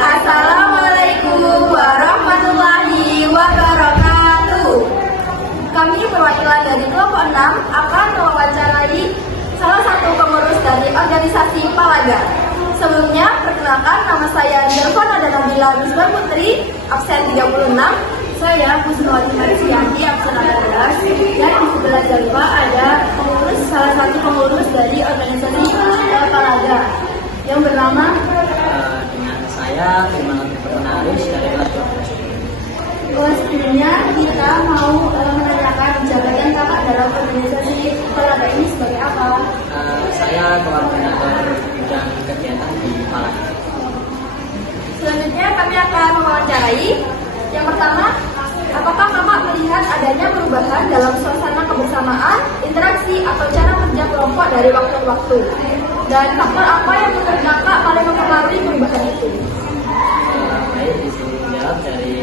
Assalamualaikum warahmatullahi wabarakatuh. Kami perwakilan dari kelompok 6 akan mewawancarai salah satu pengurus dari organisasi Palaga. Sebelumnya, perkenalkan nama saya Delvana Nabila Misbah Putri, absen 36. Saya Pusnawati Marisianti, absen 18. Dan di sebelah Jalwa ada salah satu pengurus dari organisasi Palaga yang bernama dengan saya Firman Penaris dari kelas 12. Sebelumnya kita mau menanyakan jabatan kakak dalam organisasi Palaga ini sebagai apa? Saya koordinator bidang kegiatan di Palaga. Selanjutnya kami akan mewawancarai. Yang pertama, apakah kakak melihat adanya perubahan dalam suasana kebersamaan, interaksi, atau cara kerja kelompok dari waktu ke waktu? Dan faktor apa yang menurut kakak paling mempengaruhi perubahan itu? Baik, disuruh jawab dari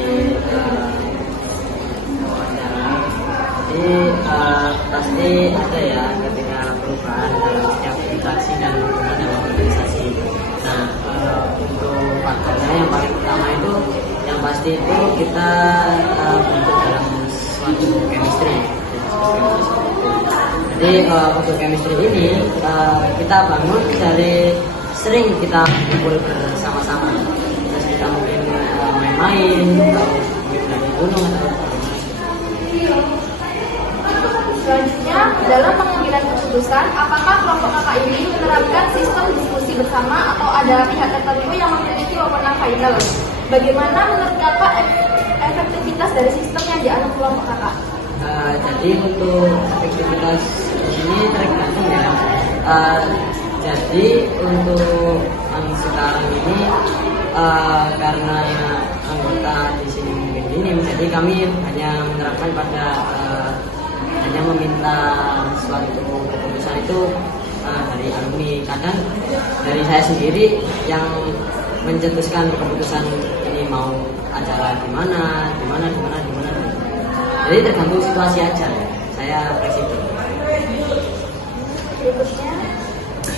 wawancara. Jadi pasti ada ya ketika perubahan dalam setiap interaksi dan hubungan dalam organisasi. Nah, untuk faktornya yang paling utama itu yang pasti itu kita bentuk dalam suatu chemistry. Jadi untuk chemistry ini kita bangun dari sering kita kumpul bersama-sama. Terus kita mungkin main-main atau dari gunung atau Selanjutnya, dalam pengambilan keputusan, apakah kelompok kakak ini menerapkan sistem diskusi bersama atau ada pihak tertentu yang memiliki wewenang final? Bagaimana menurut kakak efektivitas dari sistem yang dianut kelompok kakak? Jadi untuk efektivitas di sini tergantung ya. Jadi untuk sekarang ini karena anggota di sini mungkin minim, jadi kami hanya menerapkan pada hanya meminta suatu keputusan itu dari alumni. Kadang dari saya sendiri yang mencetuskan keputusan ini mau acara di mana. Jadi tergantung situasi aja ya. Saya fleksibel. Berikutnya,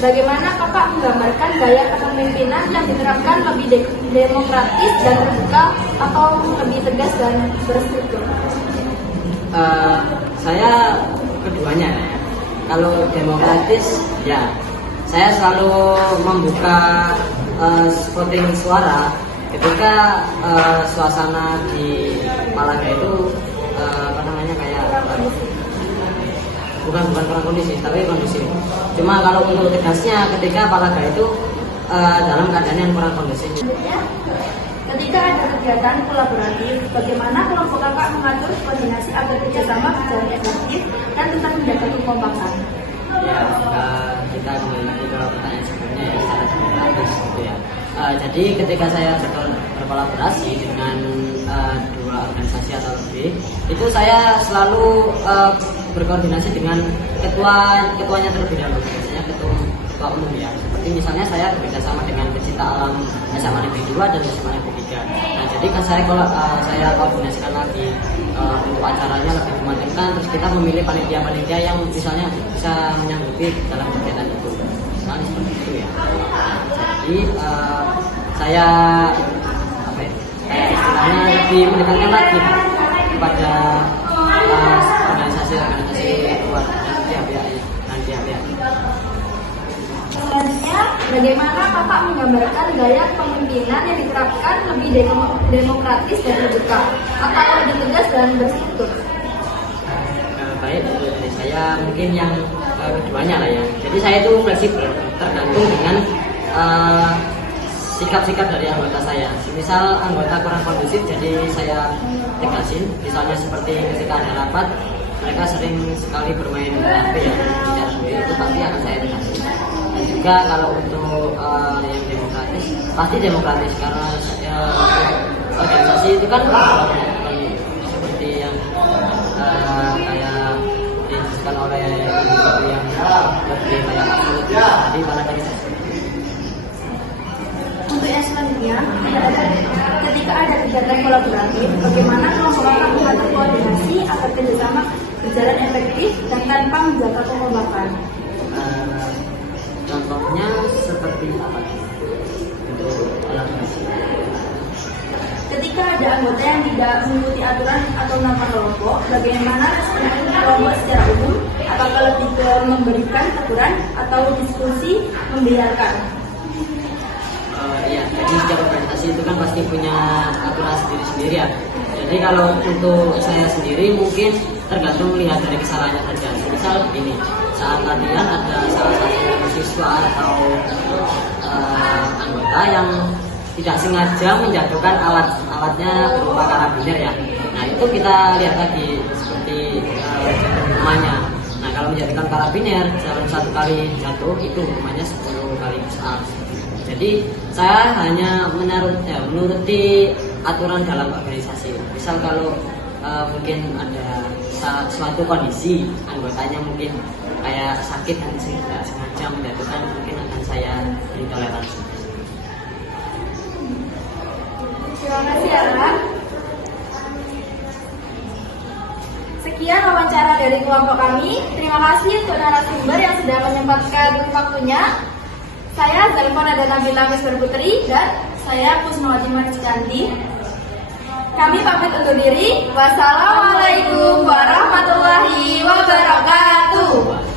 bagaimana kakak menggambarkan gaya kepemimpinan yang diterapkan lebih demokratis dan terbuka atau lebih tegas dan berstruktur? Saya keduanya ya. Kalau demokratis ya saya selalu membuka voting suara ketika suasana di Palaga itu kayak bukan kurang kondisi tapi kondusif. Cuma kalau untuk tegasnya ketika Palaga itu dalam keadaan yang kurang kondusif. Ketika ada kegiatan kolaboratif, bagaimana kelompok kakak mengatur koordinasi agar kerjasama berjalan efektif dan tetap menjaga kekompakan? Ya, kita kembali lagi ke pertanyaan sebelumnya ya, secara demokratis gitu ya. Jadi ketika saya berkolaborasi dengan dua organisasi atau lebih, itu saya selalu berkoordinasi dengan ketuanya terlebih dahulu, biasanya ketua umum ya. Seperti misalnya saya bekerjasama dengan pecinta alam SMA Negeri 2 dan SMA Negeri 3. Nah, jadi kan saya koordinasikan lagi untuk acaranya lebih mematangkan. Terus kita memilih panitia yang misalnya bisa menyanggupi dalam kegiatan itu. Misalnya seperti itu ya. Jadi saya istilahnya lebih mendekatkan lagi kepada organisasi luar dan pihak-pihak. Selanjutnya, bagaimana kakak menggambarkan gaya kepemimpinan yang diterapkan lebih demokratis dan terbuka atau lebih tegas dan berstruktur? Baik, dari saya mungkin yang keduanya lah ya. Jadi saya itu fleksibel, tergantung dengan sikap-sikap dari anggota saya. Misal anggota kurang kondusif, jadi saya tegasin. Misalnya seperti ketika ada rapat, mereka sering sekali bermain HP ya, tidak sendiri, itu pasti akan saya tegasin. Dan juga kalau untuk yang demokratis, pasti demokratis karena organisasi itu kan seperti yang kayak diinstruksikan oleh individu yang lebih kayak absolut. Jadi pada kali Untuk yang selanjutnya, ketika ada kegiatan kolaboratif, bagaimana kelompok kakak mengatur koordinasi agar kerjasama berjalan efektif dan tanpa menjaga kekompakan? Contohnya seperti apa? Untuk kolaborasi. jika ada anggota yang tidak mengikuti aturan atau norma kelompok, bagaimana respon kelompok secara umum? Apakah lebih ke memberikan teguran atau diskusi membiarkan? Iya, jadi setiap organisasi itu kan pasti punya aturan sendiri-sendiri ya. Jadi kalau untuk saya sendiri mungkin tergantung melihat dari kesalahannya saja. Misal begini, saat latihan ada salah satu siswa atau anggota yang tidak sengaja menjatuhkan alatnya berupa karabiner ya. Nah itu kita lihat lagi seperti hukumannya. Nah kalau menjatuhkan karabiner dalam 1 kali jatuh itu hukumannya 10 kali besar. Jadi saya hanya menuruti aturan dalam organisasi. Misal kalau mungkin ada suatu kondisi anggotanya mungkin kayak sakit dan tidak sengaja menjatuhkan, mungkin akan saya beri toleransi. Terima kasih Arman. Sekian wawancara dari kelompok kami. Terima kasih untuk narasumber yang sudah menyempatkan waktunya. Saya Zalifona dan Nabila Misbar Putri dan saya Kusnawati Marcianti. Kami pamit undur diri. Wassalamualaikum warahmatullahi wabarakatuh.